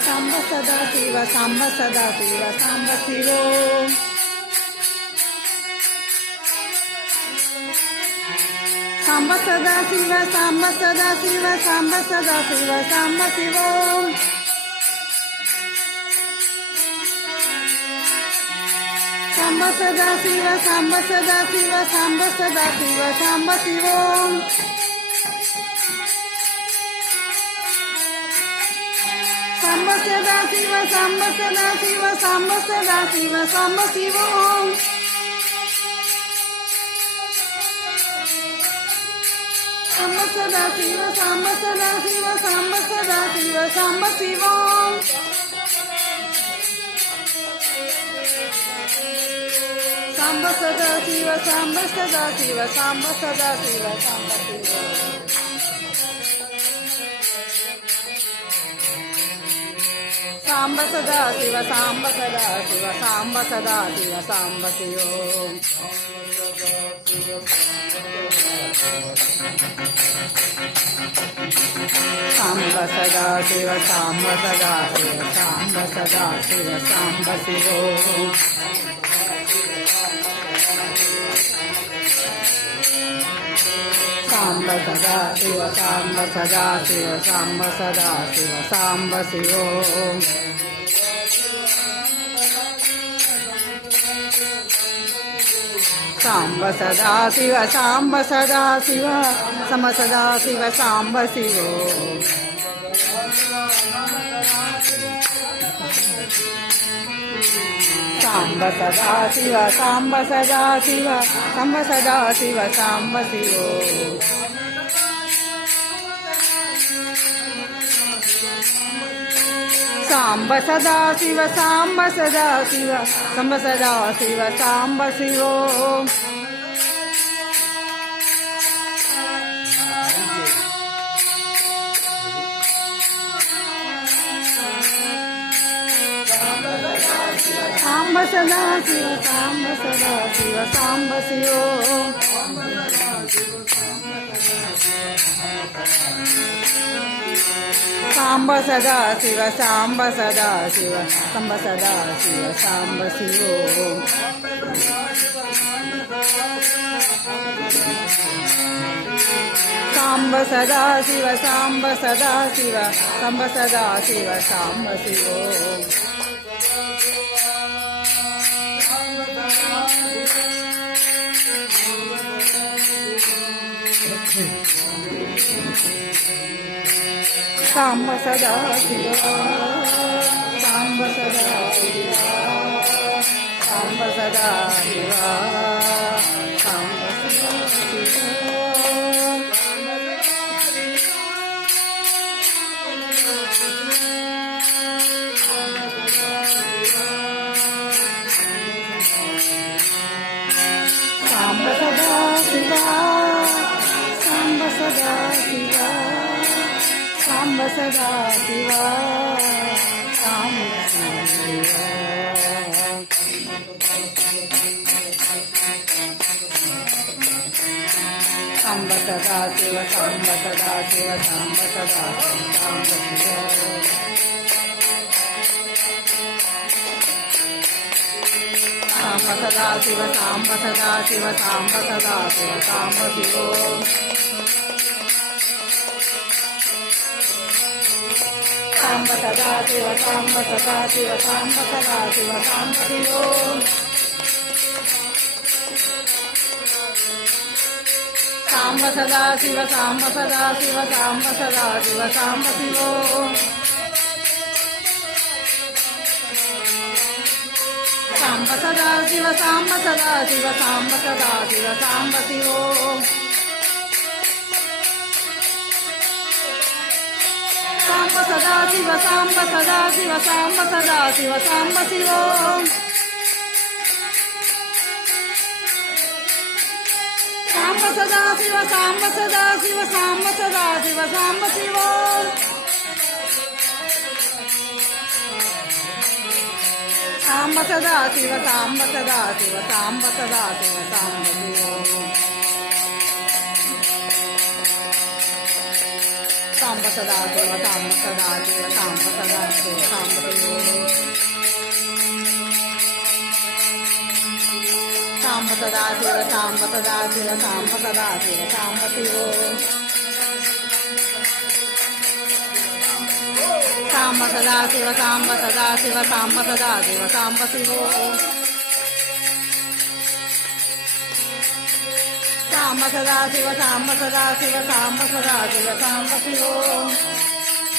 ಸಾಂಬ ಸದಾ ಶಿವ ಸಾಂಬ ಸದಾ ಶಿವ ಸಾಂಬ ಶಿವೋ ಸಾಂಬ ಸದಾ ಶಿವ ಸಾಂಬ ಸದಾ ಶಿವ ಸಾಂಬ ಸದಾ ಶಿವ ಸಾಂಬ ಶಿವೋ ಸಾಂಬ ಸದಾ ಶಿವ ಸಾಂಬ ಸದಾ ಶಿವ ಸಾಂಬ ಸದಾ ಶಿವ ಸಾಂಬ ಶಿವೋ ಸಾಂಬ ಸದಾ ಶಿವ ಸಾಂಬ ಸದಾ ಶಿವ ಸಾಂಬ ಸದಾ ಶಿವ ಸಾಂಬ ಶಿವೋ ಸಾಂಬ ಸದಾ ಶಿವ ಸಾಂಬ ಸದಾ ಶಿವ ಸಾಂಬ ಸದಾ ಶಿವ ಸಾಂಬ ಶಿವೋ ಸಾಂಬ ಸದಾ ಶಿವ ಸಾಂಬ ಸದಾ ಶಿವ ಸಾಂಬ ಸದಾ ಶಿವ ಸಾಂಬ ಶಿವೋ ಸಾಂಬ ಸದಾ ಶಿವ ಸಾಂಬ ಸದಾ ಶಿವ ಸಾಂಬ ಸದಾ ಶಿವ ಸಾಂಬ ಶಿವೋ ಸಾಂಬ ಸದಾ ಶಿವ ಸಾಂಬ ಸದಾ ಶಿವ ಸಾಂಬ ಸದಾ ಶಿವ ಸಾಂಬ ಶಿವೋ ಸಾಂಬ ಸದಾ ಶಿವ ಸಾಂಬ ಸದಾ ಶಿವ ಸಾಂಬ ಸದಾ ಶಿವ ಸಾಂಬ ಶಿವೋ ಸಾಂಬ ಸದಾ ಶಿವ ಸಾಂಬ ಸದಾ ಶಿವ ಸಮ ಸದಾ ಶಿವ ಸಾಂಬ ಶಿವೋ ಸಾಂಬ ಸದಾ ಶಿವ ಸಾಂಬ ಸದಾ ಶಿವ ಸಂಬ ಸದಾ ಶಿವ ಸಾಂಬ ಶಿವೋ ಸಾಂಬ ಸದಾ ಶಿವ ಸಾಂಬ ಸದಾ ಶಿವ ಸಂಬ ಸದಾ ಶಿವ ಸಾಂಬ ಶಿವೋ ಸಾಂಬ ಸದಾ ಶಿವ ಸಾಂಬ ಸದಾ ಶಿವ ಸಾಂಬ ಶಿವೋ ಸಾಂಬ ಸದಾ ಶಿವ ಸಾಂಬ ಸದಾ ಶಿವ ಸಂಬ ಸದಾ ಶಿವ ಸಾಂಬ ಶಿವೋ ಸಾಂಬ ಸದಾ ಶಿವ ಸಾಂಬ ಸದಾ ಶಿವ ಸಂಬ ಸದಾ ಶಿವ ಸಾಂಬ ಶಿವೋ ಸಾಂಬ ಸದಾ ಶಿವ ಸಾಂಬ ಸದಾ ಶಿವ ಸಾಂಬ ಸದಾ ಶಿವ ಸಾಂಬ ಸದಾ ಶಿವ ಸಾಂಬ ಸದಾ ಶಿವ ಸಾಂಬ ಸದಾ ಶಿವ ಸಾಂಬ ಸದಾ ಶಿವ ಸಾಂಬ ಶಿವ ಸಾಂಬ ಸದಾ ಶಿವ ಸಾಂಬ ಸದಾ ಶಿವ ಸಾಂಬ ಸದಾ ಶಿವ ಸಾಂಬ ಶಿವ ಸಾಂಬ ಸದಾ ಶಿವ ಸಾಂಬ ಸದಾ ಶಿವ ಸಾಂಬ ಸದಾ ಶಿವ ಸಾಂಬ ಶಿವೋ ಸಾಂಬ ಸದಾ ಶಿವ ಸಾಂಬ ಸದಾ ಶಿವ ಸಾಂಬ ಸದಾ ಶಿವ ಸಾಂಬ ಶಿವೋ ಸಾಂಬ ಸದಾ ಶಿವ ಸಾಂಬ ಸದಾ ಶಿವ ಸಾಂಬ ಸದಾ ಶಿವ ಸಾಂಬ ಶಿವೋ ಸಾಂಬ ಸದಾ ಶಿವ ಸಾಂಬ ಸದಾ ಶಿವ ಸಾಂಬ ಸದಾ ಶಿವ ಸಾಂಬ ಶಿವೋ ಸಾಂಬ ಸದಾ ಶಿವ ಸಾಂಬ ಸದಾ ಶಿವ ಸಾಂಬ ಸದಾ ಶಿವ ಸಾಂಬ ಶಿವೋ ಸಾಂಬ ಸದಾ ಶಿವ ಸಾಂಬ ಸದಾ ಶಿವ ಸಾಂಬ ಸದಾ ಶಿವ ಸಾಂಬ ಶಿವೋ ಸಾಂಬ ಸದಾ ಶಿವ ಸಾಂಬ ಸದಾ ಶಿವ ಸಾಂಬ ಸದಾ ಶಿವ ಸಾಂಬ ಶಿವೋ ಸಾಂಬ ಸದಾ ಶಿವ ಸಾಂಬ ಸದಾ ಶಿವ ಸಾಂಬ ಸದಾ ಶಿವ ಸಾಂಬ ಸದಾ ಶಿವ ಸಾಂಬ ಸದಾ ಶಿವ ಸಾಂಬ ಸದಾ ಶಿವ ಸಾಂಬ ಶಿವೋ ಸಾಂಬ ಸದಾ ಶಿವ ಸಾಂಬ ಸದಾ ಶಿವ ಸಾಂಬ ಸದಾ ಶಿವ ಸಾಂಬ ಶಿವೋ ಸಾಂಬ ಸದಾ ಶಿವ ಸಾಂಬ ಸದಾ ಶಿವ ಸಾಂಬ ಸದಾ ಶಿವ ಸಾಂಬ ಶಿವೋ